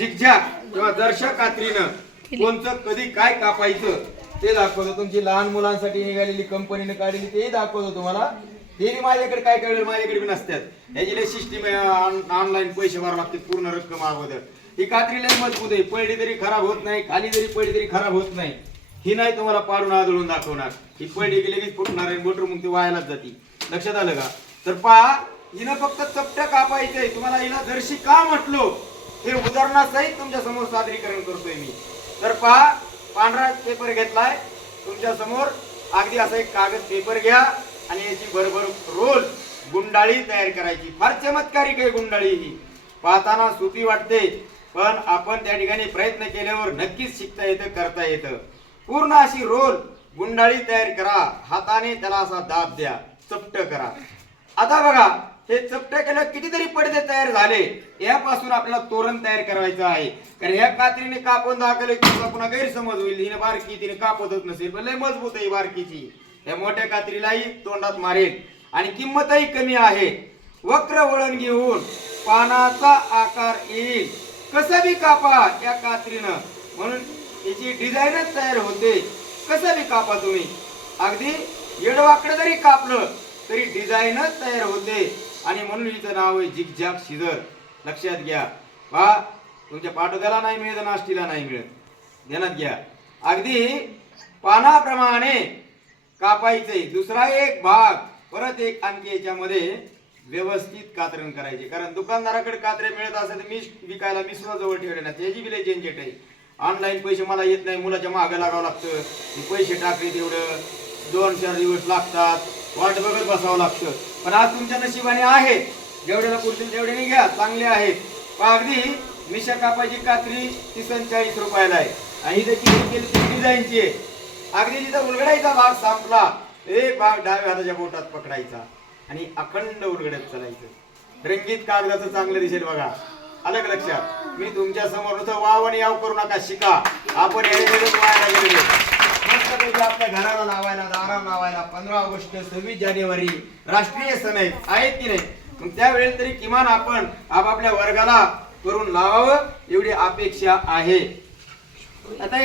Zigzag किंवा दर्शक कात्रीनं कोणचं कधी काय कापायचं ते दाखवतो. तुमची लहान मुलांसाठी निघालेली कंपनीने काढलेली ते दाखवतो तुम्हाला. ते माझ्याकडे काय कळलं माझ्याकडे बी नसतात. याची लय सिस्टीम ऑनलाईन पैसे भरावे लागते पूर्ण रक्कम अगोदर. ही कात्री लय मजबूत आहे. पडली तरी खराब होत नाही. खाली जरी पडली तरी खराब होत नाही. ही नाही तुम्हाला पाडून आदळून दाखवणार. ही पडली की लगेच फुटणार आहे मोटर मग ती वायालाच जाती. लक्षात आलं का? तर पहा हिनं फक्त चपट कापायचंय तुम्हाला हिला जर्शी का म्हटलो? हे उदाहरणासहित तुमच्यासमोर सादरीकरण करतोय मी. तर पहा पांढरा पेपर घेतलाय. तुमच्यासमोर अगदी असा एक कागद पेपर घ्या आणि याची बरोबर रोल गुंडाळी तयार करायची. फार चमत्कारिक आहे गुंडाळी ही. पाहताना सोपी वाटते पण आपण त्या ठिकाणी प्रयत्न केल्यावर नक्कीच शिकता येतं करता येतं. पूर्ण अशी रोल गुंडाळी तयार करा. हाताने त्याला असा दाब द्या. चपट करा. आता बघा हे चपट्या केलं कितीतरी पडदे तयार झाले. यापासून आपल्याला तोरण तयार करायचं आहे. कारण ह्या कात्रीने कापून दाखवले की पुन्हा गैरसमज होईल. हिने बारकी तिने कापतच नसेल पण लय मजबूत आहे बारकीची. या मोठ्या कात्रीलाही तोंडात मारेल. आणि किंमतही कमी आहे. वक्र वळण घेऊन पानाचा आकार येईल. कसं बी कापा या कात्रीनं. म्हणून याची डिझाईनच तयार होते. कसं बी कापा तुम्ही. अगदी येडवाकडं जरी कापलं तरी डिझाईनच तयार होते. आणि म्हणून हिचं नाव आहे झिकझॅक शिजर लक्षात घ्या. पहा तुमच्या पाठोद्याला नाही मिळत नाष्टीला नाही मिळत. ध्यानात घ्या. अगदी पानाप्रमाणे कापायचंय दुसरा एक भाग परत एक आणखी याच्यामध्ये व्यवस्थित कात्रण करायचे. कारण दुकानदाराकडे कात्रे मिळत असेल तर मी विकायला मी सुद्धा जवळ ठेवले ना त्याची बिले जेंजेट आहे. ऑनलाईन पैसे मला येत नाही मुलाच्या मागं लागावं लागतं. पैसे टाकले तेवढं. दोन चार दिवस लागतात. वाट बघत बसावं लागतं. पण आज तुमच्या नशिबाने आहे. जेवढ्याला पुरतील तेवढ्याने घ्या. चांगले आहेत. अगदी मिशा कापाची कात्री ती चाळीस रुपयाला आहे. आणि त्याची केली ती डिझाईनची आहे. अगदी तिथं उलगडायचा भाग संपला. एक भाग डाव्या हाताच्या बोटात पकडायचा. आणि अखंड उलगडत चालायचं. रंगीत कागदाचं चांगलं दिसेल बघा. अलग लक्षात. मी तुमच्यासमोर नुसतं वाव आणि याव करू नका. शिका. आपण यावेळेस घराला लावायला दाराला लावायला पंधरा ऑगस्ट सव्वीस जानेवारी राष्ट्रीय सण आहेत आहेत की नाही? मग त्यावेळेस तरी किमान आपण आपापल्या वर्गाला करून लावावं एवढी अपेक्षा आहे. आता